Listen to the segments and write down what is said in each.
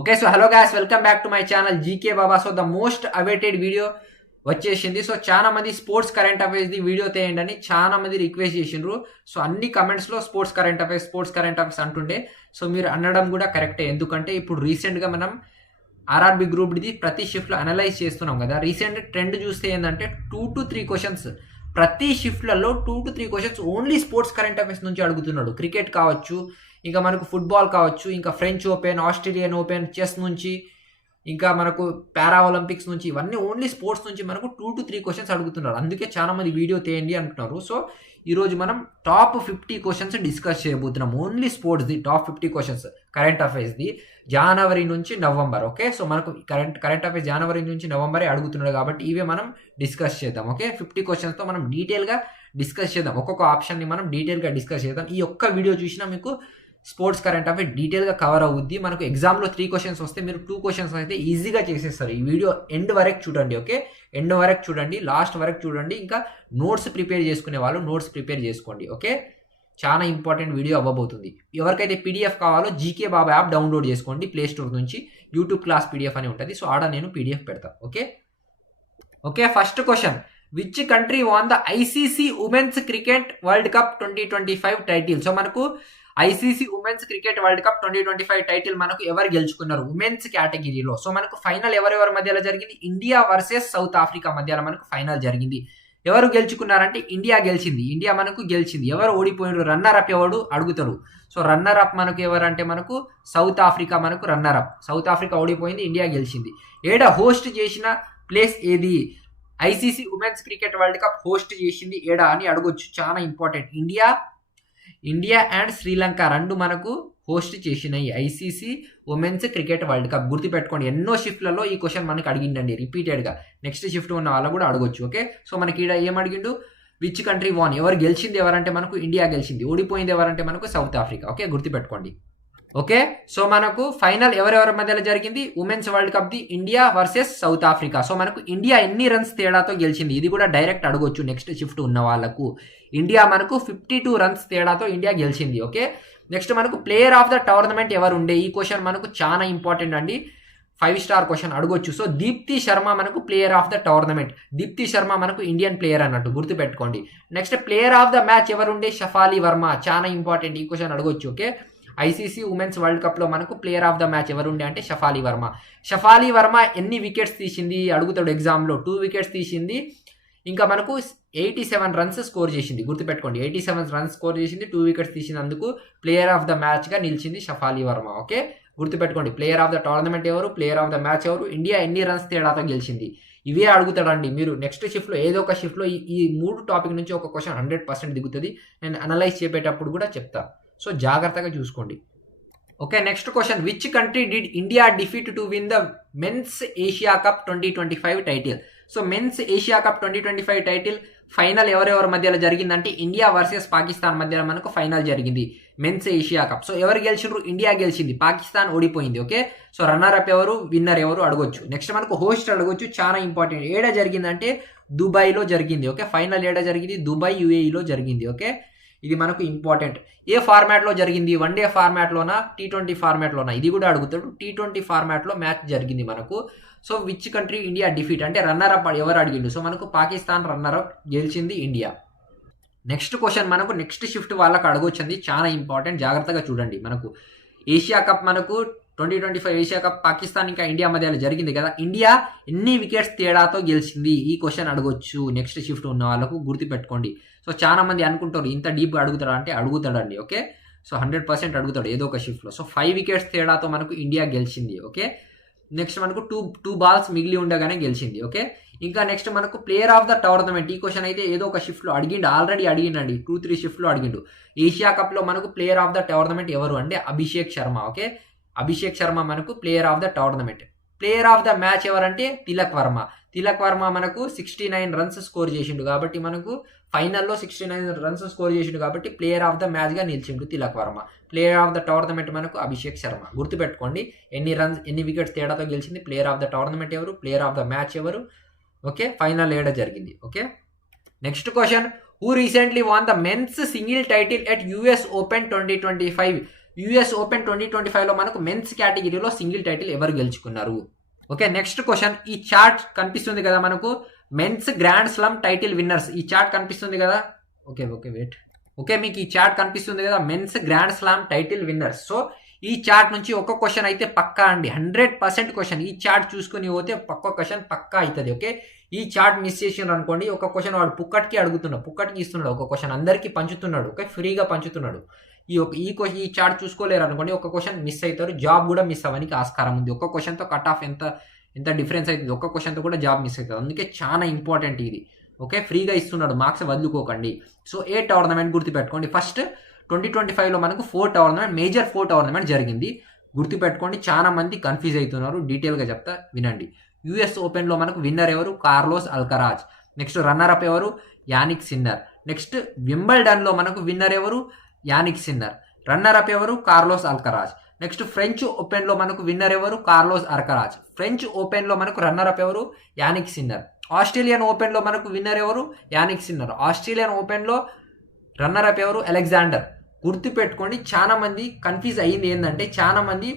Okay so hello guys, welcome back to my channel GK Baba. So the most awaited video వచ్చేసింది. So చాలా మంది sports current affairs the video తీయండి అని చాలా మంది request చేసిండ్రు. సో అన్ని కమెంట్స్ లో స్పోర్ట్స్ కరెంట్ అఫైర్స్ అంటుండే. సో మీరు అనడం కూడా కరెక్టే, ఎందుకంటే ఇప్పుడు రీసెంట్ గా మనం ఆర్ఆర్బి గ్రూప్ ది ప్రతి షిఫ్ట్ లో అనలైజ్ చేస్తున్నాం కదా. రీసెంట్ ట్రెండ్ చూస్తే ఏంటంటే 2 to 3 క్వశ్చన్స్ ప్రతి షిఫ్ట్లలో 2 to 3 questions only sports current affairs నుంచి అడుగుతున్నాడు. క్రికెట్ కావచ్చు, ఇంకా మనకు ఫుట్బాల్ కావచ్చు, ఇంకా French open, Australian open, chess నుంచి, ఇంకా మనకు పారా ఒలింపిక్స్ నుంచి, ఇవన్నీ ఓన్లీ స్పోర్ట్స్ నుంచి మనకు 2 to 3 క్వశ్చన్స్ అడుగుతున్నారు. అందుకే చాలా మంది వీడియో తీయండి అంటున్నారు. సో ఈరోజు మనం టాప్ 50 క్వశ్చన్స్ డిస్కస్ చేయబోతున్నాం. Only sports the top 50 questions current affairs the జనవరి నుంచి నవంబర్. ఓకే, సో మనకు కరెంట్ అఫైర్స్ జనవరి నుంచి నవంబరే అడుగుతున్నాడు కాబట్టి ఇవే మనం డిస్కస్ చేద్దాం. ఓకే, 50 క్వశ్చన్స్తో మనం డీటెయిల్గా డిస్కస్ చేద్దాం. ఒక్కొక్క ఆప్షన్ని మనం డీటెయిల్గా డిస్కస్ చేద్దాం. ఈ ఒక్క వీడియో చూసినా మీకు స్పోర్ట్స్ కరెంట్ అఫైర్ డీటెయిల్గా కవర్ అవుద్ది. మనకు ఎగ్జామ్లో 3 క్వశ్చన్స్ వస్తే మీరు 2 క్వశ్చన్స్ అయితే ఈజీగా చేసేస్తారు. ఈ వీడియో ఎండ్ వరకు చూడండి. ఓకే, ఎండ్ వరకు చూడండి, లాస్ట్ వరకు చూడండి. ఇంకా నోట్స్ ప్రిపేర్ చేసుకునే వాళ్ళు నోట్స్ ప్రిపేర్ చేసుకోండి. ఓకే, చాలా ఇంపార్టెంట్ వీడియో అవ్వబోతుంది. ఎవరికైతే పీడిఎఫ్ కావాలో జీకే బాబా యాప్ డౌన్లోడ్ చేసుకోండి ప్లే స్టోర్ నుంచి. యూట్యూబ్ క్లాస్ పీడిఎఫ్ అని ఉంటుంది. సో ఆడ నేను పీడిఎఫ్ పెడతాను. Okay, first question, which country won the ICC women's cricket world cup 2025 title? So మనకు ICC women's cricket world cup 2025 title మనకు ఎవరు గెలుచుకున్నారు ఉమెన్స్ కేటగిరీలో? సో మనకు ఫైనల్ ఎవరెవరి మధ్యలో జరిగింది? ఇండియా వర్సెస్ సౌత్ ఆఫ్రికా మధ్యలో మనకు ఫైనల్ జరిగింది. ఎవరు గెలుచుకున్నారంటే ఇండియా గెలిచింది. ఇండియా మనకు గెలిచింది. ఎవరు ఓడిపోయినారు? రన్నర్ అప్ ఎవడు అడుగుతారు. సో రన్నర్ అప్ మనకు ఎవరంటే మనకు సౌత్ ఆఫ్రికా మనకు రన్నర్ అప్. సౌత్ ఆఫ్రికా ఓడిపోయింది, ఇండియా గెలిచింది. ఏడ హోస్ట్ చేసిన ప్లేస్ ఏది? ICC women's cricket world cup host చేసింది ఏడా అని అడగొచ్చు. చాలా ఇంపార్టెంట్. ఇండియా అండ్ శ్రీలంక రెండు మనకు హోస్ట్ చేసినాయి ICC women's cricket world cup. గుర్తుపెట్టుకోండి, ఎన్నో షిఫ్ట్లలో ఈ క్వశ్చన్ మనకి అడిగిండండి రిపీటెడ్గా. నెక్స్ట్ షిఫ్ట్ ఉన్న వాళ్ళు కూడా అడగొచ్చు. ఓకే, సో మనకి ఇక్కడ ఏం అడిగిండు? విచ్ కంట్రీ వాన్, ఎవరు గెలిచింది ఎవరంటే మనకు ఇండియా గెలిచింది. ఓడిపోయింది ఎవరంటే మనకు సౌత్ ఆఫ్రికా. ఓకే, గుర్తుపెట్టుకోండి. ఓకే, సో మనకు ఫైనల్ ఎవరెవరి మధ్యలో జరిగింది? Women's world cup the India versus south Africa. So మనకు ఇండియా ఎన్ని రన్స్ తేడాతో గెలిచింది? ఇది కూడా డైరెక్ట్ అడగొచ్చు నెక్స్ట్ షిఫ్ట్ ఉన్న వాళ్ళకు. ఇండియా మనకు 52 రన్స్ తేడాతో ఇండియా గెలిచింది. ఓకే, నెక్స్ట్ మనకు ప్లేయర్ ఆఫ్ ద టోర్నమెంట్ ఎవరు ఉండే? ఈ క్వశ్చన్ మనకు చాలా ఇంపార్టెంట్ అండి. 5 స్టార్ క్వశ్చన్ అడగొచ్చు. సో దీప్తి శర్మ మనకు player of the tournament. Deepti Sharma మనకు ఇండియన్ ప్లేయర్ అన్నట్టు గుర్తుపెట్టుకోండి. Next player of the match ఎవరు ఉండే? షఫాలి వర్మ. చాలా ఇంపార్టెంట్, ఈ క్వశ్చన్ అడగొచ్చు. Okay, ICC women's world cup లో మనకు ప్లేయర్ ఆఫ్ ద మ్యాచ్ ఎవరు ఉండే అంటే షఫాలి వర్మ. షఫాలి వర్మ ఎన్ని వికెట్స్ తీసింది అడుగుతాడు ఎగ్జామ్ లో. 2 వికెట్స్ తీసింది. ఇంకా మనకు 87 రన్స్ స్కోర్ చేసింది. గుర్తుపెట్టుకోండి, 87 రన్స్ స్కోర్ చేసింది, 2 వికెట్స్ తీసినందుకు ప్లేయర్ ఆఫ్ ద మ్యాచ్ గా నిలిచింది షఫాలి వర్మ. ఓకే, గుర్తుపెట్టుకోండి. ప్లేయర్ ఆఫ్ ద టోర్నమెంట్ ఎవరు, ప్లేయర్ ఆఫ్ ద మ్యాచ్ ఎవరు, ఇండియా ఎన్ని రన్స్ తేడాతో గెలిచింది, ఇవే అడుగుతాడండి. మీరు నెక్స్ట్ షిఫ్ట్ లో ఏదో ఒక షిఫ్ట్ లో ఈ 3 టాపిక్ నుంచి ఒక క్వశ్చన్ 100% దిగుతుంది. నేను అనలైజ్ చేపేటప్పుడు కూడా చెప్తా. సో జాగ్రత్తగా చూసుకోండి. Okay, next question, which country did India defeat to win the men's Asia cup 2025 title? So men's Asia cup 2025 title final ఎవరెవరి మధ్యలో జరిగిందంటే ఇండియా వర్సెస్ పాకిస్తాన్ మధ్యలో మనకు ఫైనల్ జరిగింది మెన్స్ ఏషియా కప్. సో ఎవరు గెలిచిండ్రు? ఇండియా గెలిచింది, పాకిస్తాన్ ఓడిపోయింది. ఓకే, సో రన్నర్ అప్ ఎవరు, విన్నర్ ఎవరు అడగొచ్చు. నెక్స్ట్ మనకు హోస్ట్ అడగొచ్చు. చాలా ఇంపార్టెంట్. ఏడా జరిగిందంటే దుబాయ్లో జరిగింది. ఓకే, ఫైనల్ ఏడా జరిగింది? దుబాయ్ యూఏఈలో జరిగింది. ఓకే, ఇది మనకు ఇంపార్టెంట్. ఏ ఫార్మాట్లో జరిగింది? వన్డే ఫార్మాట్లోనా, T20 ఫార్మాట్లోనా? ఇది కూడా అడుగుతాడు. T20 ఫార్మాట్లో మ్యాచ్ జరిగింది మనకు. So which country India defeat అంటే రన్నర్ అప్ ఎవరు అడిగిండు? సో మనకు పాకిస్తాన్ రన్నర్ అప్, గెలిచింది ఇండియా. నెక్స్ట్ క్వశ్చన్ మనకు నెక్స్ట్ షిఫ్ట్ వాళ్ళకి అడగొచ్చింది. చాలా ఇంపార్టెంట్, జాగ్రత్తగా చూడండి. మనకు ఏషియా కప్ మనకు 2025 ఏషియా కప్ పాకిస్తాన్ ఇంకా ఇండియా మధ్యలో జరిగింది కదా. ఇండియా ఎన్ని వికెట్స్ తేడాతో గెలిచింది? ఈ క్వశ్చన్ అడగొచ్చు నెక్స్ట్ షిఫ్ట్ ఉన్న వాళ్ళకు. గుర్తుపెట్టుకోండి. సో చాలా మంది అనుకుంటారు ఇంత డీప్గా అడుగుతాడా అంటే అడుగుతాడండి. ఓకే, సో 100% అడుగుతాడు ఏదో ఒక షిఫ్ట్లో. సో 5 వికెట్స్ తేడాతో మనకు ఇండియా గెలిచింది. ఓకే, నెక్స్ట్ మనకు టూ బాల్స్ మిగిలి ఉండగానే గెలిచింది. ఓకే, ఇంకా నెక్స్ట్ మనకు ప్లేయర్ ఆఫ్ ద టోర్నమెంట్. ఈ క్వశ్చన్ అయితే ఏదో ఒక షిఫ్ట్లో అడిగిండు, ఆల్రెడీ అడిగిండండి. 2-3 షిఫ్ట్లో అడిగిండు. ఏషియా కప్లో మనకు ప్లేయర్ ఆఫ్ ద టోర్నమెంట్ ఎవరు అంటే అభిషేక్ శర్మ. ఓకే, అభిషేక్ శర్మ మనకు player of the tournament. Player of the match ఎవరంటే తిలక్ వర్మ మనకు 69 రన్స్ స్కోర్ చేసిండు కాబట్టి మనకు ఫైనల్లో 69 రన్స్ స్కోర్ చేసిండు కాబట్టి ప్లేయర్ ఆఫ్ ద మ్యాచ్గా నిలిచిండు Tilak Verma. Player of the tournament మనకు అభిషేక్ శర్మ. గుర్తుపెట్టుకోండి, ఎన్ని వికెట్స్ తేడాతో గెలిచింది, ప్లేయర్ ఆఫ్ ద టోర్నమెంట్ ఎవరు, ప్లేయర్ ఆఫ్ ద మ్యాచ్ ఎవరు. ఓకే, ఫైనల్ ఏడా జరిగింది. Okay, next question, who recently won the men's single title at US open 2025? US open 2025లో మనకు మెన్స్ కేటగిరీలో సింగిల్ టైటిల్ ఎవరు గెలుచుకున్నారు? Okay, next question. ఈ చార్ట్ కనిపిస్తుంది కదా మనకు, men's grand slam title winners. ఈ చార్ట్ కనిపిస్తుంది కదా, ఓకే మీకు ఈ చార్ట్ కనిపిస్తుంది కదా, men's grand slam title winners. So ఈ చార్ట్ నుంచి ఒక క్వశ్చన్ అయితే పక్కా అండి, 100% క్వశ్చన్. ఈ చార్ట్ చూసుకుని పోతే పక్క క్వశ్చన్ పక్కా అవుతుంది. ఓకే, ఈ చార్ట్ మిస్ చేసినారు అనుకోండి, ఒక క్వశ్చన్ వాడు పుక్కటికి అడుగుతున్నాడు, పుక్కటికి ఇస్తున్నాడు, ఒక క్వశ్చన్ అందరికీ పంచుతున్నాడు. ఓకే, ఫ్రీగా పంచుతున్నాడు. ఈ చార్ట్ చూసుకోలేరు అనుకోండి, ఒక క్వశ్చన్ మిస్ అవుతారు, జాబ్ కూడా మిస్ అవ్వడానికి ఆస్కారం ఉంది. ఒక క్వశ్చన్తో కట్ ఆఫ్ ఎంత డిఫరెన్స్ అవుతుంది, ఒక్క క్వశ్చన్తో కూడా జాబ్ మిస్ అవుతుంది. అందుకే చాలా ఇంపార్టెంట్ ఇది. ఓకే, ఫ్రీగా ఇస్తున్నాడు, మార్క్స్ వదులుకోకండి. సో ఏ టోర్నమెంట్ గుర్తుపెట్టుకోండి. ఫస్ట్ 2025లో మనకు 4 టోర్నమెంట్, మేజర్ 4 టోర్నమెంట్ జరిగింది. గుర్తుపెట్టుకోండి, చాలా మంది కన్ఫ్యూజ్ అవుతున్నారు, డీటెయిల్గా చెప్తా వినండి. యుఎస్ ఓపెన్లో మనకు విన్నర్ ఎవరు? Carlos Alcaraz. Next runner up ఎవరు? Jannik Sinner. నెక్స్ట్ వింబల్డన్లో మనకు విన్నర్ ఎవరు? Jannik Sinner. రన్నర్ అప్ ఎవరు? Carlos Alcaraz. నెక్స్ట్ ఫ్రెంచ్ ఓపెన్లో మనకు విన్నర్ ఎవరు? Carlos Alcaraz. ఫ్రెంచ్ ఓపెన్లో మనకు రన్నర్ అప్ ఎవరు? Jannik Sinner. ఆస్ట్రేలియన్ ఓపెన్లో మనకు విన్నర్ ఎవరు? Jannik Sinner. ఆస్ట్రేలియన్ ఓపెన్లో రన్నర్ అప్ ఎవరు? అలెగ్జాండర్. గుర్తుపెట్టుకోండి, చాలా మంది కన్ఫ్యూజ్ అయ్యింది ఏంటంటే, చాలా మంది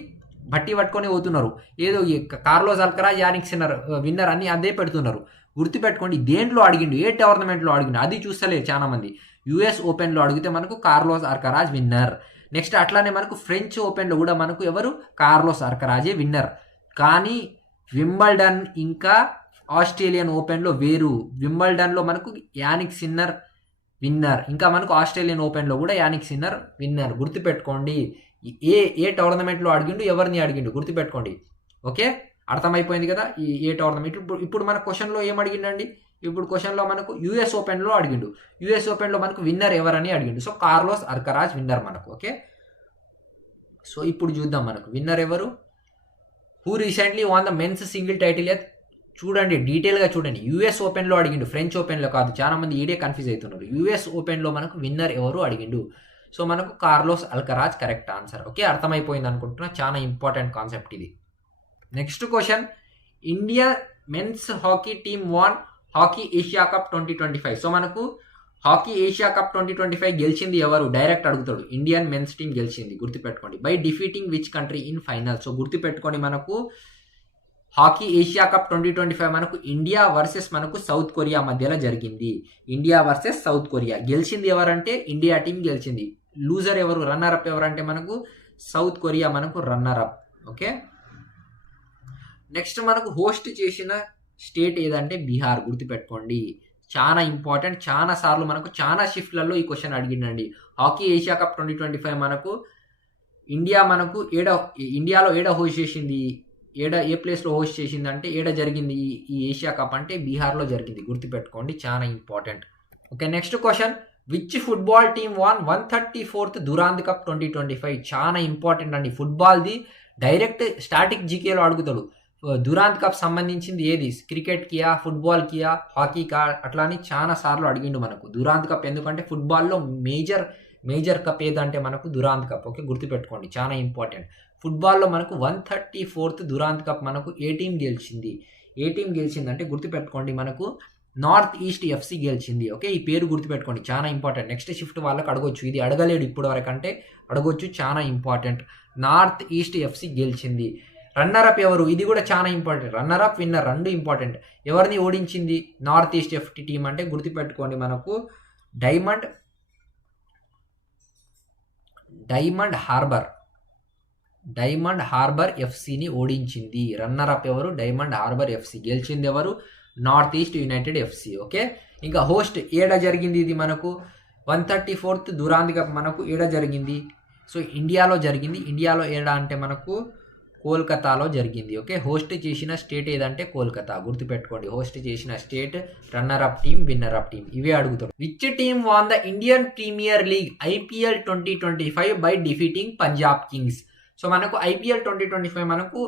బట్టి పట్టుకొని పోతున్నారు, ఏదో Carlos Alcaraz Jannik sinner winner అని అదే పెడుతున్నారు. గుర్తుపెట్టుకోండి, దేంట్లో అడిగిండు, ఏ టోర్నమెంట్లో అడిగిండు అది చూస్తలేదు చాలా మంది. యుఎస్ ఓపెన్లో అడిగితే మనకు కార్లోస్ అల్కరాజ్ విన్నర్. నెక్స్ట్ అట్లానే మనకు ఫ్రెంచ్ ఓపెన్లో కూడా మనకు ఎవరు? కార్లోస్ అల్కరాజే విన్నర్. కానీ వింబల్డన్ ఇంకా ఆస్ట్రేలియన్ ఓపెన్లో వేరు. వింబల్డన్లో మనకు యానిక్ సిన్నర్ విన్నర్, ఇంకా మనకు ఆస్ట్రేలియన్ ఓపెన్లో కూడా యానిక్ సిన్నర్ విన్నర్. గుర్తుపెట్టుకోండి, ఏ టోర్నమెంట్లో అడిగిండు, ఎవరిని అడిగిండు గుర్తుపెట్టుకోండి. ఓకే, అర్థమైపోయింది కదా ఏ టోర్నమెంట్. ఇప్పుడు మన క్వశ్చన్లో ఏం అడిగిండండి? ఇప్పుడు క్వశ్చన్లో మనకు యుఎస్ ఓపెన్లో అడిగిండు. యుఎస్ ఓపెన్లో మనకు విన్నర్ ఎవరని అడిగిండు. సో కార్లోస్ అల్కరాజ్ విన్నర్ మనకు. ఓకే, సో ఇప్పుడు చూద్దాం మనకు విన్నర్ ఎవరు. Who recently won the men's single title at. చూడండి, డీటెయిల్గా చూడండి. యుఎస్ ఓపెన్లో అడిగిండు, ఫ్రెంచ్ ఓపెన్లో కాదు. చాలా మంది ఈడే కన్ఫ్యూజ్ అవుతున్నారు. యుఎస్ ఓపెన్లో మనకు విన్నర్ ఎవరు అడిగిండు. సో మనకు Carlos Alcaraz correct answer. Okay, అర్థమైపోయింది అనుకుంటున్నా, చాలా ఇంపార్టెంట్ కాన్సెప్ట్ ఇది. Next question. India men's hockey team won hockey Asia cup 2025. So మనకు హాకీ ఏషియా కప్ 2025 గెలిచింది ఎవరు? డైరెక్ట్ అడుగుతాడు. ఇండియన్ మెన్స్ టీమ్ గెలిచింది, గుర్తుపెట్టుకోండి. By defeating which country in final. So గుర్తుపెట్టుకోండి, మనకు హాకీ ఏషియా కప్ 2025 మనకు ఇండియా వర్సెస్ మనకు సౌత్ కొరియా మధ్యలో జరిగింది. India versus south Korea. గెలిచింది ఎవరంటే ఇండియా టీం గెలిచింది. లూజర్ ఎవరు? రన్నర్ అప్ ఎవరంటే మనకు సౌత్ కొరియా మనకు రన్నర్ అప్. ఓకే, నెక్స్ట్ మనకు హోస్ట్ చేసిన స్టేట్ ఏదంటే బీహార్. గుర్తుపెట్టుకోండి, చాలా ఇంపార్టెంట్. చాలా సార్లు మనకు చాలా షిఫ్ట్లలో ఈ క్వశ్చన్ అడిగిండండి. హాకీ ఏషియా కప్ 2025 మనకు ఇండియా మనకు ఇండియాలో ఏడ హోస్ట్ చేసింది, ఏ ప్లేస్లో హోస్ట్ చేసింది అంటే ఏడ జరిగింది ఈ ఏషియా కప్ అంటే బీహార్లో జరిగింది. గుర్తుపెట్టుకోండి, చాలా important. Okay, next question. Which football team won 134th Durand cup 2025. చాలా ఇంపార్టెంట్ అండి. ఫుట్బాల్ది డైరెక్ట్ స్టాటిక్ జీకేలో అడుగుతాడు. దురాంద్ కప్ సంబంధించింది ఏది? Cricket Kia, football Kia, hockey కా, అట్లా అని చాలా సార్లు అడిగిండు మనకు. దురాంద్ కప్ ఎందుకంటే ఫుట్బాల్లో మేజర్ కప్ ఏదంటే మనకు దురాంద్ కప్. ఓకే, గుర్తుపెట్టుకోండి, చాలా ఇంపార్టెంట్. ఫుట్బాల్లో మనకు 134th దురాంద్ కప్ మనకు ఏ టీం గెలిచింది? అంటే గుర్తుపెట్టుకోండి, మనకు నార్త్ ఈస్ట్ ఎఫ్సి గెలిచింది. ఓకే, ఈ పేరు గుర్తుపెట్టుకోండి, చాలా ఇంపార్టెంట్. నెక్స్ట్ షిఫ్ట్ వాళ్ళకి అడగొచ్చు, ఇది అడగలేడు ఇప్పటి వరకు అంటే అడగొచ్చు, చాలా ఇంపార్టెంట్. నార్త్ ఈస్ట్ ఎఫ్సి గెలిచింది. రన్నర్ అప్ ఎవరు? ఇది కూడా చాలా ఇంపార్టెంట్. రన్నర్ అప్ విన్నర్ రెండు ఇంపార్టెంట్. ఎవరిని ఓడించింది నార్త్ ఈస్ట్ ఎఫ్సి టీం అంటే గుర్తుపెట్టుకోండి, మనకు డైమండ్ హార్బర్ ఎఫ్సిని ఓడించింది. రన్నర్ అప్ ఎవరు? Diamond harbour FC. గెలిచింది ఎవరు? North east united FC. Okay, ఇంకా హోస్ట్ ఏడ జరిగింది? ఇది మనకు 134th దురాంద్ కప్ మనకు ఏడ జరిగింది? సో ఇండియాలో జరిగింది. ఇండియాలో ఏడ అంటే మనకు కోల్కతాలో జరిగింది. ఓకే, హోస్ట్ చేసిన స్టేట్ ఏదంటే కోల్కతా. గుర్తుపెట్టుకోండి, హోస్ట్ చేసిన state, runner up team, winner up team, ఇవే అడుగుతాడు. Which team won the Indian premier league IPL 2025 by defeating Punjab kings. So మనకు ఐపీఎల్ 2025 మనకు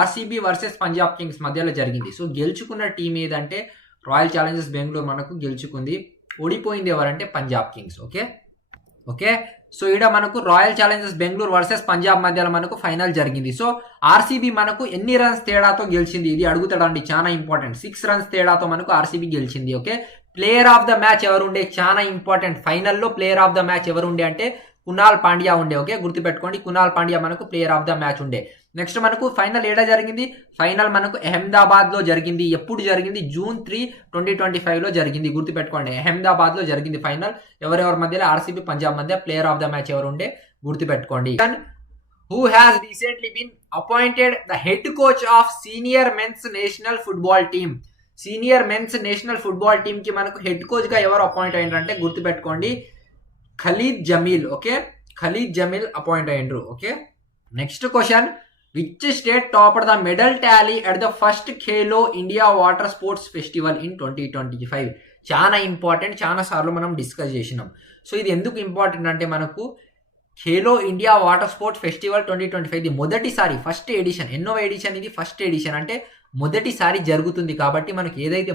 ఆర్సీబీ వర్సెస్ పంజాబ్ కింగ్స్ మధ్యలో జరిగింది. సో గెలుచుకున్న టీం ఏదంటే రాయల్ ఛాలెంజర్స్ బెంగళూరు మనకు గెలుచుకుంది. ఓడిపోయింది ఎవరంటే పంజాబ్ కింగ్స్. ఓకే, సో ఇక్కడ మనకు royal Challengers Bengaluru versus Punjab మధ్యలో మనకు ఫైనల్ జరిగింది. సో ఆర్సీబీ మనకు ఎన్ని రన్స్ తేడాతో గెలిచింది? ఇది అడుగుతాడండి, చాలా ఇంపార్టెంట్. 6 runs తేడాతో మనకు ఆర్సీబీ గెలిచింది. Okay, player of the match ఎవరు ఉండే? చాలా ఇంపార్టెంట్. ఫైనల్లో ప్లేయర్ ఆఫ్ ద మ్యాచ్ ఎవరు ఉండే అంటే కునాల్ పాండ్యా ఉండే. ఓకే, గుర్తుపెట్టుకోండి, కునాల్ పాండ్యా మనకు ప్లేయర్ ఆఫ్ ద మ్యాచ్ ఉండే. నెక్స్ట్ మనకు ఫైనల్ ఏడా జరిగింది? ఫైనల్ మనకు అహ్మదాబాద్ లో జరిగింది. ఎప్పుడు జరిగింది? June 3, 2025 లో జరిగింది. గుర్తుపెట్టుకోండి, అహ్మదాబాద్ లో జరిగింది ఫైనల్. ఎవరెవరి మధ్యలో? ఆర్సీబీ పంజాబ్ మధ్య. ప్లేయర్ ఆఫ్ ద మ్యాచ్ ఎవరు ఉండే? గుర్తుపెట్టుకోండి. Who has recently been appointed the head coach of senior men's national football team. Senior men's national football team కి మనకు హెడ్ కోచ్ గా ఎవరు అపాయింట్ అయ్యారంటే గుర్తుపెట్టుకోండి, ఖలీద్ జమీల్. ఓకే, ఖలీద్ జమీల్ అపాయింట్ అయ్యిండ్రు. Okay, next question, which state topper the medal tally at the first Khelo India water sports festival in 2025? చాలా important, చాలా సార్లు మనం డిస్కస్ చేసినాం. సో ఇది ఎందుకు ఇంపార్టెంట్ అంటే మనకు Khelo India water sports festival 2025 ఇది మొదటిసారి, ఫస్ట్ ఎడిషన్. ఎన్నో ఎడిషన్ ఇది? ఫస్ట్ ఎడిషన్, అంటే మొదటిసారి జరుగుతుంది కాబట్టి మనకి ఏదైతే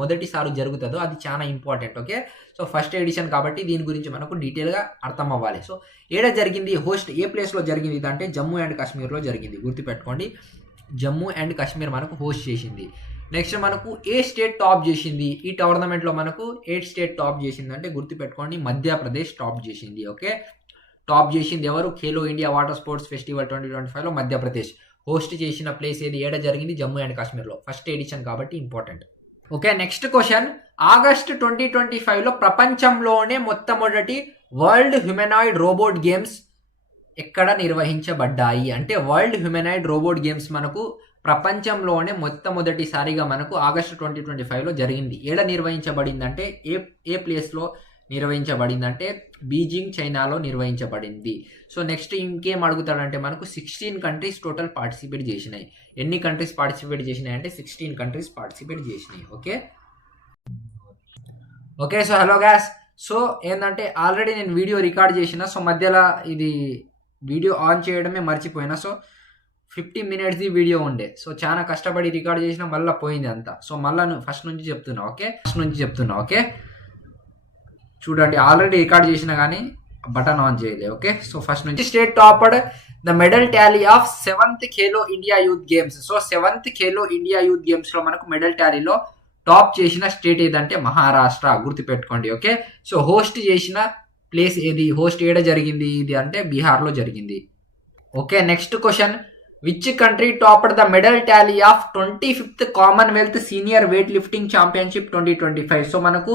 మొదటిసారి జరుగుతుందో అది చాలా important. Okay, so first edition కాబట్టి దీని గురించి మనకు డీటెయిల్గా అర్థం అవ్వాలి. సో ఏడ జరిగింది? హోస్ట్ ఏ ప్లేస్లో జరిగింది అంటే జమ్మూ అండ్ కాశ్మీర్లో జరిగింది. గుర్తుపెట్టుకోండి, జమ్మూ అండ్ కాశ్మీర్ మనకు హోస్ట్ చేసింది. నెక్స్ట్ మనకు ఏ స్టేట్ టాప్ చేసింది ఈ టోర్నమెంట్లో? మనకు ఏ స్టేట్ టాప్ చేసింది అంటే గుర్తుపెట్టుకోండి, మధ్యప్రదేశ్ టాప్ చేసింది. ఓకే, టాప్ చేసింది ఎవరు? Khelo India water sports festival 2025లో మధ్యప్రదేశ్ హోస్ట్ చేసిన ప్లేస్ ఏది? ఏడ జరిగింది? జమ్మూ అండ్ కాశ్మీర్లో. ఫస్ట్ ఎడిషన్ కాబట్టి important. Okay, next question, August 2025లో ప్రపంచంలోనే మొట్టమొదటి వరల్డ్ హ్యూమనాయిడ్ రోబోట్ గేమ్స్ ఎక్కడ నిర్వహించబడ్డాయి అంటే వరల్డ్ హ్యూమనాయిడ్ రోబోట్ గేమ్స్ మనకు ప్రపంచంలోనే మొట్టమొదటిసారిగా మనకు ఆగస్టు 2025లో జరిగింది. ఏడ నిర్వహించబడింది అంటే ఏ ప్లేస్లో నిర్వహించబడిందంటే బీజింగ్, చైనాలో నిర్వహించబడింది. సో నెక్స్ట్ ఇంకేం అడుగుతాడంటే మనకు 16 కంట్రీస్ టోటల్ పార్టిసిపేట్ చేసినాయి. ఎన్ని కంట్రీస్ పార్టిసిపేట్ చేసినాయి అంటే 16 కంట్రీస్ పార్టిసిపేట్ చేసినాయి. Okay okay so hello gas, so ఏంటంటే ఆల్రెడీ నేను వీడియో రికార్డ్ చేసిన, సో మధ్యలో ఇది వీడియో ఆన్ చేయడమే మర్చిపోయినా. సో 50 minutes వీడియో ఉండే, సో చాలా కష్టపడి రికార్డ్ చేసిన, మళ్ళీ పోయింది అంతా. సో మళ్ళీ ఫస్ట్ నుంచి చెప్తున్నా. ఓకే చూడండి, ఆల్రెడీ రికార్డ్ చేసిన కానీ బటన్ ఆన్ చేయలేదు. ఓకే, సో ఫస్ట్ నుంచి state tapered the medal Tally of 7th Khelo India youth games. So 7th Khelo India youth games లో మనకు మెడల్ టాలీలో టాప్ చేసిన స్టేట్ ఏదంటే మహారాష్ట్ర. గుర్తుపెట్టుకోండి. ఓకే, సో హోస్ట్ చేసిన ప్లేస్ ఏది? హోస్ట్ ఏడ జరిగింది ఇది అంటే బీహార్లో జరిగింది. Okay, next question, which country tapered the medal Tally of 25th Commonwealth senior weight lifting championship 2025? So మనకు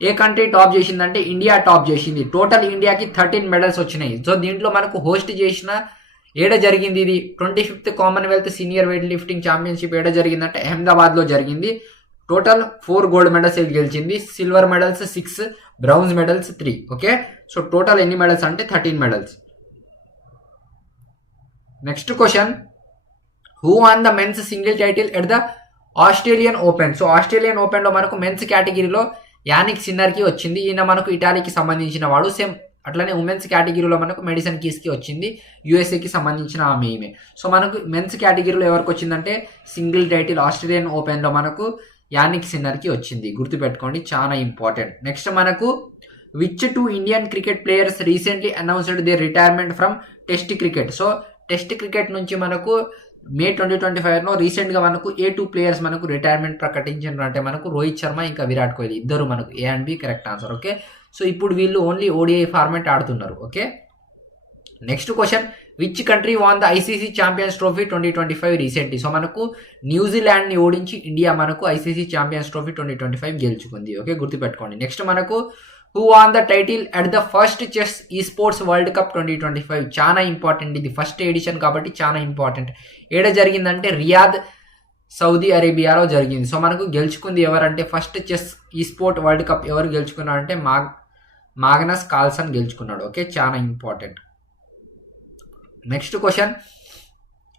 ఏ కంట్రీ టాప్ చేసిందంటే ఇండియా టాప్ చేసింది. టోటల్ ఇండియాకి 13 మెడల్స్ వచ్చినాయి. సో దీంట్లో మనకు హోస్ట్ చేసిన ఏడ జరిగింది ఇది? 25th Commonwealth senior weight lifting championship ఏడ జరిగిందంటే అహ్మదాబాద్లో జరిగింది. టోటల్ 4 గోల్డ్ మెడల్స్ గెలిచింది. Silver medals 6, bronze medals 3. Okay, so total ఎన్ని మెడల్స్ అంటే 13 medals. Next question, who won the men's single title at the Australian open? So Australian open లో మనకు men's కేటగిరీలో యానిక్ సిన్నర్ కి వచ్చింది. ఈయన మనకు ఇటాలీకి సంబంధించిన వాడు. సేమ్ అట్లనే ఉమెన్స్ కేటగిరీలో మనకు మెడిసన్ కీస్ కి వచ్చింది, యూఎస్ఏకి సంబంధించిన ఆమె ఈమె. సో మనకు మెన్స్ కేటగిరీలో ఎవరికి వచ్చిందంటే సింగిల్ టైటిల్ ఆస్ట్రేలియన్ ఓపెన్ లో మనకు యానిక్ సిన్నర్ కి వచ్చింది. గుర్తుపెట్టుకోండి, చాలా ఇంపార్టెంట్. నెక్స్ట్ మనకు which 2 Indian cricket players recently announced their retirement from test cricket? So test cricket నుంచి మనకు May 2025లో రీసెంట్ గా మనకు ఏ 2 ప్లేయర్స్ మనకు రిటైర్మెంట్ ప్రకటించారు అంటే మనకు రోహిత్ శర్మ ఇంకా విరాట్ కోహ్లీ, ఇద్దరు మనకు A and B correct answer. Okay, so ఇప్పుడు వీళ్ళు ఓన్లీ ఓడిఐ ఫార్మాట్ ఆడుతున్నారు. Okay, next question, which country won the ICC champions trophy 2025 recently? So మనకు న్యూజిలాండ్ ని ఓడించి ఇండియా మనకు ఐసీసీ ఛాంపియన్స్ ట్రోఫీ 2025 గెలుచుకుంది. ఓకే, గుర్తుపెట్టుకోండి. నెక్స్ట్ మనకు who won the title at the first chess ఈ స్పోర్ట్స్ వరల్డ్ కప్ 2025? చాలా ఇంపార్టెంట్, ఇది ఫస్ట్ ఎడిషన్ కాబట్టి చాలా ఇంపార్టెంట్. ఏడ జరిగిందంటే రియాద్, సౌదీ అరేబియాలో జరిగింది. సో మనకు గెలుచుకుంది ఎవరంటే first chess esport world cup ఎవరు గెలుచుకున్నారంటే మాగ్నస్ కార్ల్సన్ గెలుచుకున్నాడు. ఓకే, చాలా important. Next question,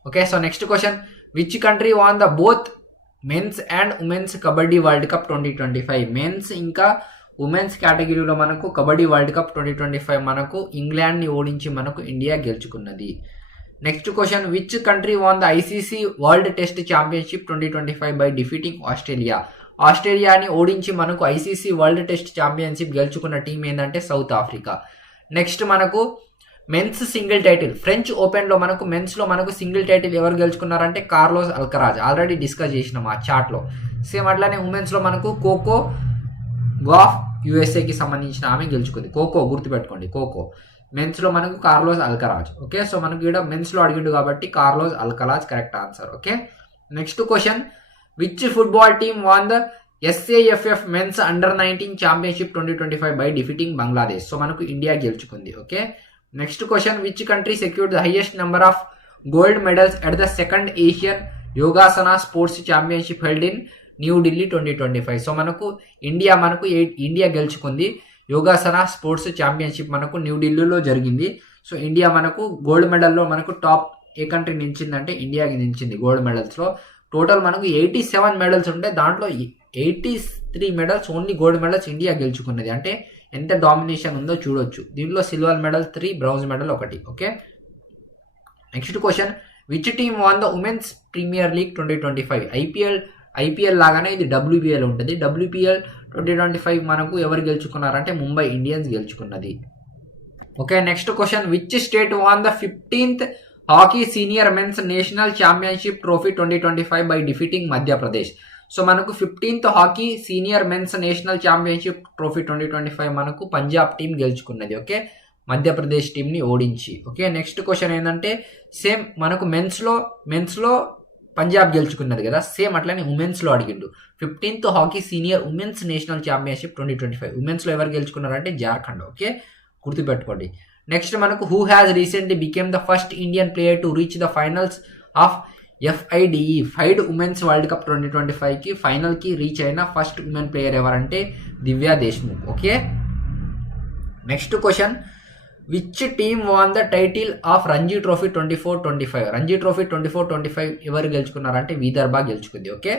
okay so next question, which country won the both men's and women's kabaddi world cup 2025? Men's ఇంకా ఉమెన్స్ కేటగిరీలో మనకు కబడ్డీ వరల్డ్ కప్ 2025 మనకు ఇంగ్లాండ్ ని ఓడించి మనకు ఇండియా గెలుచుకున్నది. Next question, which country won the ICC world test championship 2025 by defeating Australia? ఆస్ట్రేలియాని ఓడించి మనకు ఐసీసీ వరల్డ్ టెస్ట్ ఛాంపియన్షిప్ గెలుచుకున్న టీం ఏంటంటే సౌత్ ఆఫ్రికా. నెక్స్ట్ మనకు men's single title French open లో మనకు మెన్స్ లో మనకు సింగిల్ టైటిల్ ఎవరు గెలుచుకున్నారంటే కార్లోస్ అల్కరాజ్, ఆల్రెడీ డిస్కస్ చేసినాం ఆ చార్ట్ లో. సేమ్ అట్లానే ఉమెన్స్ లో మనకు కోకో గాఫ్ యుఎస్ఏకి సంబంధించిన ఆమె గెలుచుకుంది. కోకో గుర్తుపెట్టుకోండి, కోకో. మెన్స్ లో మనకు కార్లోస్ అల్కరాజ్. ఓకే, సో మనకు ఇక్కడ మెన్స్ లో అడిగిండు కాబట్టి Carlos Alcaraz correct answer. Okay, next question, which football team won the SAFF men's under nineteen championship 2025 by defeating Bangladesh. So మనకు ఇండియా గెలుచుకుంది. Okay, next question, which country secured the highest number of gold medals at the second Asian yogasana sports championship held in New Delhi 2025. So మనకు India గెలుచుకుంది. Yogasana sports championship మనకు న్యూఢిల్లీలో జరిగింది. So India మనకు gold మెడల్లో మనకు టాప్ ఏ కంట్రీ నిలిచిందంటే ఇండియాకి నిలిచింది గోల్డ్ మెడల్స్లో. టోటల్ మనకు 87 మెడల్స్ ఉంటే దాంట్లో 83 medals only gold medals India గెలుచుకున్నది. అంటే ఎంత డామినేషన్ ఉందో చూడొచ్చు. దీంట్లో silver medal 3, bronze medal 1. Okay, next question, which team won the women's premier league 2025. IPL లాగానే ఇది WPL ఉంటుంది. WPL 2025 మనకు ఎవరు గెలుచుకున్నారంటే ముంబై ఇండియన్స్ గెలుచుకున్నది. Okay, next question, which state won the 15th hockey senior men's national championship trophy 2025 by defeating Madhya Pradesh. So మనకు 15th hockey senior men's national championship trophy 2025 మనకు Punjab team గెలుచుకున్నది. Okay, Madhya Pradesh టీంని ఓడించి. ఓకే, నెక్స్ట్ క్వశ్చన్ ఏంటంటే same మనకు మెన్స్లో పంజాబ్ గెలుచుకున్నది కదా, same అట్లనే ఉమెన్స్లో అడిగిండు. 15th hockey senior women's national championship 2025 ఉమెన్స్లో ఎవరు గెలుచుకున్నారంటే జార్ఖండ్. ఓకే, గుర్తుపెట్టుకోండి. నెక్స్ట్ మనకు who has recently became the first Indian player to reach the finals of FIDE FIDE women's world cup 2025కి ఫైనల్కి రీచ్ అయిన ఫస్ట్ ఉమెన్ ప్లేయర్ ఎవరంటే Divya Deshmukh. Okay, next question, which team won the title of Ranji trophy 24-25. Ranji trophy 24-25 ఎవరు గెలుచుకున్నారంటే విదర్భ గెలుచుకుంది. Okay,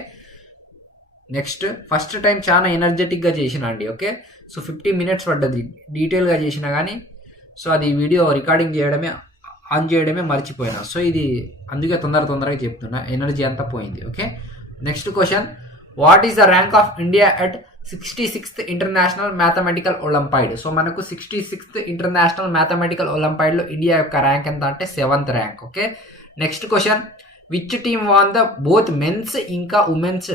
next, first time చాలా ఎనర్జెటిక్గా చేసిన అండి. ఓకే, సో 50 minutes పడ్డది డీటెయిల్గా చేసిన కానీ సో అది వీడియో రికార్డింగ్ ఆన్ చేయడమే మర్చిపోయినా. సో ఇది అందుకే తొందరగా చెప్తున్నా, ఎనర్జీ అంతా పోయింది. Okay, next question, what is the rank of India at 66th international mathematical olympiad. So మనకు 66th ఇంటర్నేషనల్ మ్యాథమెటికల్ ఒలింపైడ్లో ఇండియా యొక్క ర్యాంక్ ఎంత అంటే 7th rank. Okay, next question, which team won the both men's ఇంకా women's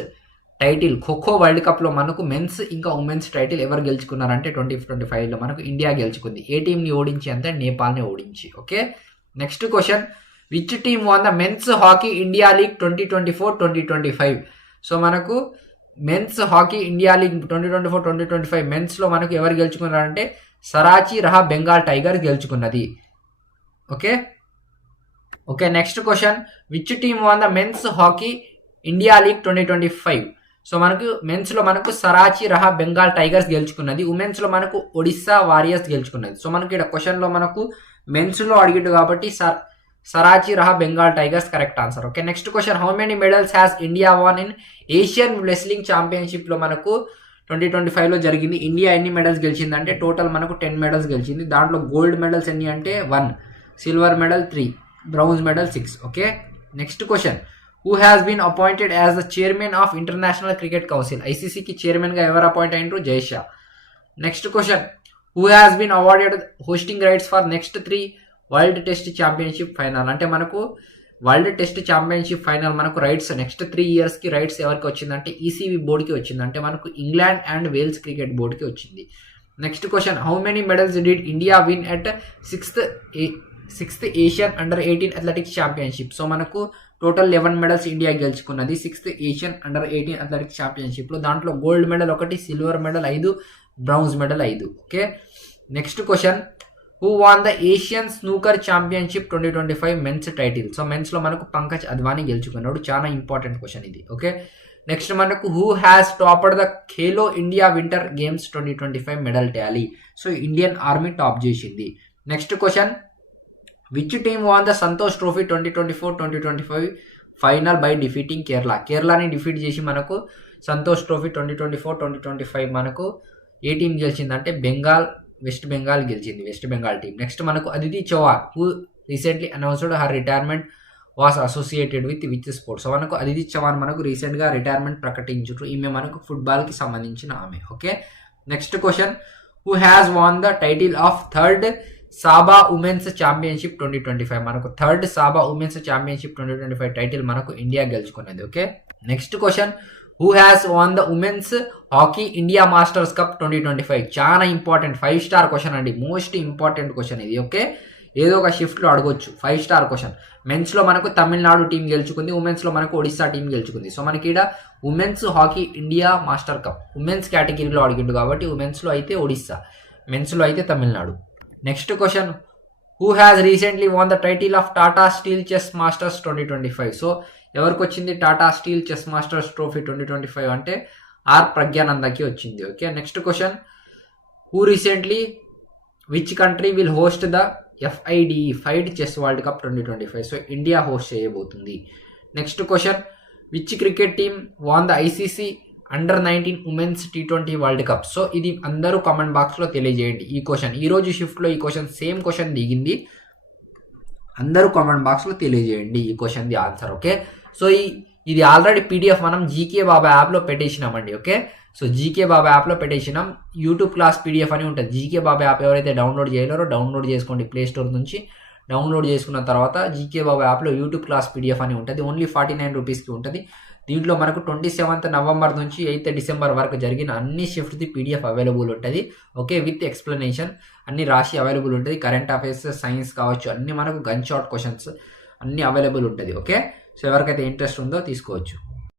title Kho Kho world కప్లో మనకు men's ఇంకా women's title ఎవరు గెలుచుకున్నారంటే 2025లో మనకు ఇండియా గెలుచుకుంది. ఏ టీంని ఓడించి అంటే నేపాల్ని ఓడించి. Okay, next question, which team won the men's hockey India league 2024-2025. So మనకు మెన్స్ హాకీ ఇండియా లీగ్ 2024-2025 మెన్స్లో మనకు ఎవరు గెలుచుకున్నారంటే సరాచి రహా బెంగాల్ టైగర్స్ గెలుచుకున్నది. Okay, next question, which team won the men's hockey India league 2025. So మనకు మెన్స్లో మనకు సరాచి రహా బెంగాల్ టైగర్స్ గెలుచుకున్నది. ఉమెన్స్లో మనకు ఒడిస్సా వారియర్స్ గెలుచుకున్నది. సో మనకి ఇక్కడ క్వశ్చన్లో మనకు మెన్స్లో అడిగిండు కాబట్టి Shrachi Rarh Bengal tigers correct answer. Okay, next question, how many medals has India won in Asian wrestling ఛాంపియన్షిప్లో మనకు 2025లో జరిగింది. ఇండియా ఎన్ని మెడల్స్ గెలిచిందంటే టోటల్ మనకు 10 మెడల్స్ గెలిచింది. దాంట్లో గోల్డ్ మెడల్స్ ఎన్ని అంటే 1, silver medal 3, bronze medal 6. Okay, next question, who has been appointed as the chairman of International Cricket Council. ఐసీసీకి చైర్మన్గా ఎవరు అపాయింట్ అయినరు? Jay Shah. Next question, who has been awarded hosting rights for next 3 world test championship final. అంటే మనకు world test championship final మనకు rights next 3 yearsకి rights ఎవరికి వచ్చిందంటే ఈసీబీ బోర్డుకి వచ్చింది. అంటే మనకు ఇంగ్లాండ్ అండ్ వేల్స్ క్రికెట్ బోర్డుకి వచ్చింది. Next question, how many medals did India win at 6th Asian under eighteen athletics championship. So మనకు టోటల్ 11 మెడల్స్ ఇండియా గెలుచుకున్నది 6th ఏషియన్ అండర్-18 అథ్లెటిక్స్ ఛాంపియన్షిప్లో. దాంట్లో gold medal 1, silver medal 5, bronze medal 5. Okay, next question, who won the Asian snooker championship 2025 men's title. So మెన్స్లో మనకు పంకజ్ అద్వానీ గెలుచుకున్నాడు. చాలా important question ఇది. Okay, next మనకు who has topped the Khelo India winter games 2025 medal tally. So Indian army top చేసింది. Next question, which team won the Santosh trophy 2024-2025 final by defeating కేరళని defeat చేసి మనకు సంతోష్ ట్రోఫీ 2024-2025 మనకు ఏ టీం గెలిచిందంటే వెస్ట్ బెంగాల్ గెలిచింది, వెస్ట్ బెంగాల్ టీం. నెక్స్ట్ మనకు Aditi Chauhan who recently announced her retirement was associated with sports. So మనకు అదితి చౌహాన్ మనకు రీసెంట్గా రిటైర్మెంట్ ప్రకటించారు. ఈమె మనకు ఫుట్బాల్కి సంబంధించిన ఆమె. Okay, next question, who has won the title of 3rd SABA women's championship 2025. మనకు 3rd SABA women's championship 2025 title మనకు ఇండియా గెలుచుకున్నది. Okay, next question, who has won the women's hockey India masters cup 2025? చాలా important 5 star question అండి, most important question ఇది. Okay, ఏదో ఒక షిఫ్ట్లో అడగొచ్చు. 5 స్టార్ క్వశ్చన్. మెన్స్లో మనకు తమిళనాడు టీం గెలుచుకుంది, ఉమెన్స్లో మనకు ఒడిస్సా టీం గెలుచుకుంది. సో మనకి ఇక్కడ women's hockey India master cup women's కేటగిరీలో అడిగిండు కాబట్టి ఉమెన్స్లో అయితే ఒడిస్సా, మెన్స్లో అయితే Tamil Nadu. Next question, who has recently won the title of Tata steel chess masters 2025? So ఎవరికి వచ్చింది Tata steel chess masters trophy 2025 అంటే ఆర్ ప్రజ్ఞానందకి వచ్చింది. Okay, next question, who recently which country will host the FIDE FIDE chess world cup 2025? So India host చేయబోతుంది. Next question, which cricket team won the ICC under nineteen women's T20 world cup? So ఇది అందరూ comment బాక్స్లో తెలియజేయండి. ఈ question ఈరోజు షిఫ్ట్లో ఈ question same question దిగింది, అందరూ కామెంట్ బాక్స్లో తెలియజేయండి ఈ క్వశ్చన్ది ఆన్సర్. ఓకే, సో ఇది ఆల్రెడీ PDF మనం జీకే బాబా యాప్లో పెట్టేసినామండి. ఓకే, సో జీకే బాబా యాప్లో పెట్టేసినాం. యూట్యూబ్ క్లాస్ PDF అని ఉంటుంది. జీకే బాబా యాప్ ఎవరైతే డౌన్లోడ్ చేయలేరో డౌన్లోడ్ చేసుకోండి, ప్లే స్టోర్ నుంచి డౌన్లోడ్ చేసుకున్న తర్వాత జీకే బాబా యాప్లో యూట్యూబ్ క్లాస్ PDF అని ఉంటుంది. ఓన్లీ 49 రూపీస్కి ఉంటుంది. దీంట్లో మనకు 27th నవంబర్ నుంచి 8th డిసెంబర్ వరకు జరిగిన అన్ని షిఫ్ట్ది PDF అవైలబుల్ ఉంటుంది. ఓకే, విత్ ఎక్స్ప్లెనేషన్ అన్ని రాసి అవైలబుల్ ఉంటుంది. కరెంట్ అఫైర్స్, సైన్స్ కావచ్చు, అన్ని మనకు గన్ షాట్ క్వశ్చన్స్ అన్ని అవైలబుల్ ఉంటుంది. ఓకే, సో ఎవరికైతే ఇంట్రెస్ట్ ఉందో తీసుకోవచ్చు.